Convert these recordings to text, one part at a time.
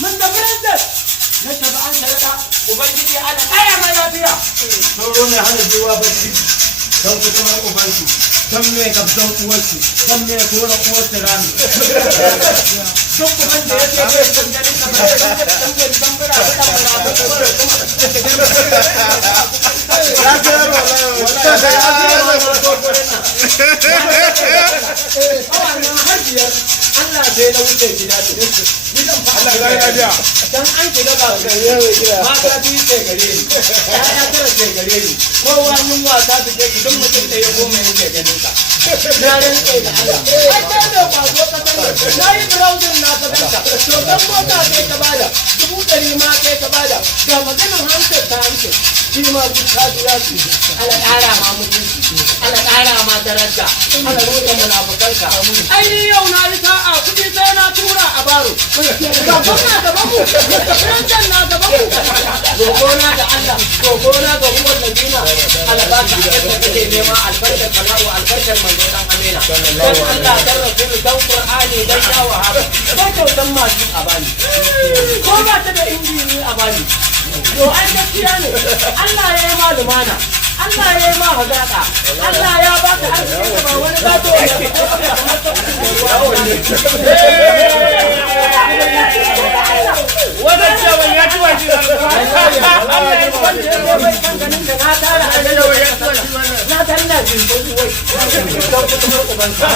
mun da Brandon na taba an sarada ubangiji ana kaya mai lafiya sauro mai hana zuwa bacci don kutumar ubansu don mai gabzon uwarsu don mai tura uwarsu rami duk uban da yake bai san ganin ka ba san bai san bura ba dan Allah bai da wuce gida to gidan fa Allah ya ja dan an shiga ba mata biyu ce gare ni ya tara ce gare ni kowa mun wasa da ke idan mutum da ya goma yake ganin ka na rantsa da Allah ai ta da kwazo ka san na yi browsing na ka danka to dan mota kai ka bada 100 ma kai ka bada ga maganar hankali ta hankali shi ma duk ka jira shi ala ƙara ma mutunci ala ƙara ma daraja ala roƙa munafukanka ai yau na yi sa'a kuɗi sai na tura a baro ga gwamna gaban mu president na gaban mu dogona da Allah dogona ga hukumar Madina ala ba ka da kake nema albarkar Allahu albarkar manzo dan Amina dan Allah dan Rasul dan Qur'ani dan yawa haba ko kyautan masu a bani ko ba ta da injini a bani to ai gaskiya ne Allah ya yi ma lumana Allah ya yi ma hazaka Allah ya ba ka arziki da ba wani gato wannan cewan ya ci waje Allah ya wanda ya zo bai kan ganin da na tara a da na talla jin ko wai dan kuma uban sa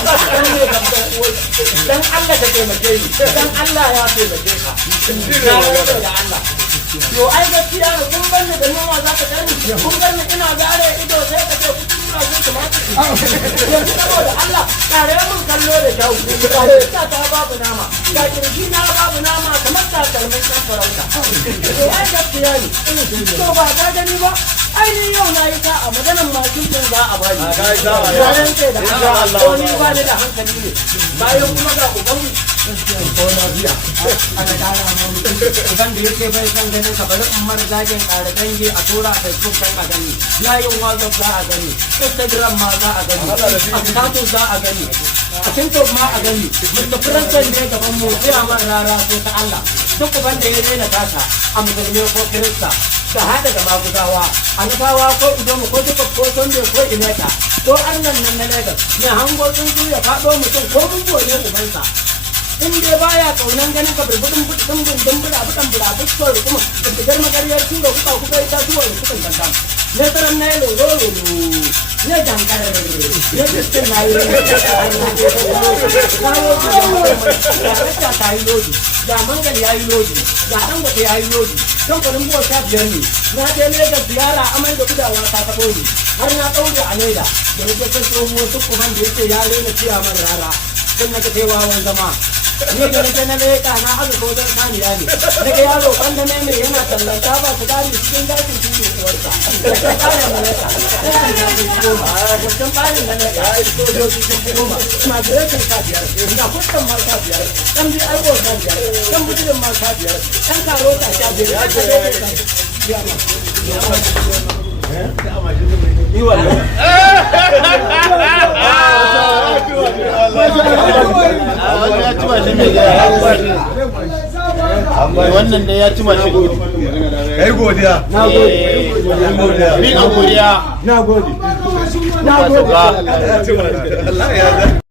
dan Allah ka taimake ni dan Allah ya taimake ka na gode da Allah yo ai gaskiya ne kun banne da noma za ka gani kun banne ina zare ido sai ka ce ku tura ku tumatu yanzu saboda Allah kare mun kallo da kyau kare ta babu nama ga kirji na babu nama kamar takalmin kan farauta to ai gaskiya ne to ba ka gani ba ai ni yau na yi ta a maganar makin din za a bani ranar ce da Allah ko ni ba ni da hankali ne bayan kuma ga ubanmu ko na biya ana kara ma mutum uban da yake bai san ganin ka bari in mara zagin ƙara dangi a tura a Facebook kan a gani layin WhatsApp za a gani Instagram ma za a gani a status za a gani a TikTok ma a gani Mr. President ne gaban mu sai a man rara ko ta Allah duk uban da ya daina tasa a musulmi ko Kirista da hada da maguzawa a nufawa ko idan ko duka ko sonde ko ineta ko arnan nan na Lagos ne hango tsuntsu ya faɗo mutum ko mun gode ubansa in dai baya kaunan ganin ka burbudin bundin bura bukan bura bukko kuma da magariyar turo kuka kuka ita tuwa da kuka tanta ne saran na yelo roro ne dankar ne diskin na yi da ta yi lodi da mangal ya yi lodi da dangote ya yi lodi kan kwanin buwa ta biyar ne na je Lagos ziyara amai da gudawa ta taɓo ne har na ɗaure a leda da na je tsohuwar tukkuman da yake ya rena ciya man rara sun na ga wawan zama ne da nake na leka na haɗu ko don saniya ne daga yaro wanda ne mai yana tallata ba su gari cikin gashin cikin uwarsa da ta kare mu leka ɗan gashin goma wancan ɓarin da leka sojoji cikin goma magiration ka biyar da kustan ma ka biyar ɗan bi argo ka biyar ɗan bujirin ma ka biyar ɗan karo ka sha biyar ɗan kare ka wannan da ya ci mashi godi kai godiya na gode ni godiya na gode na gode Allah ya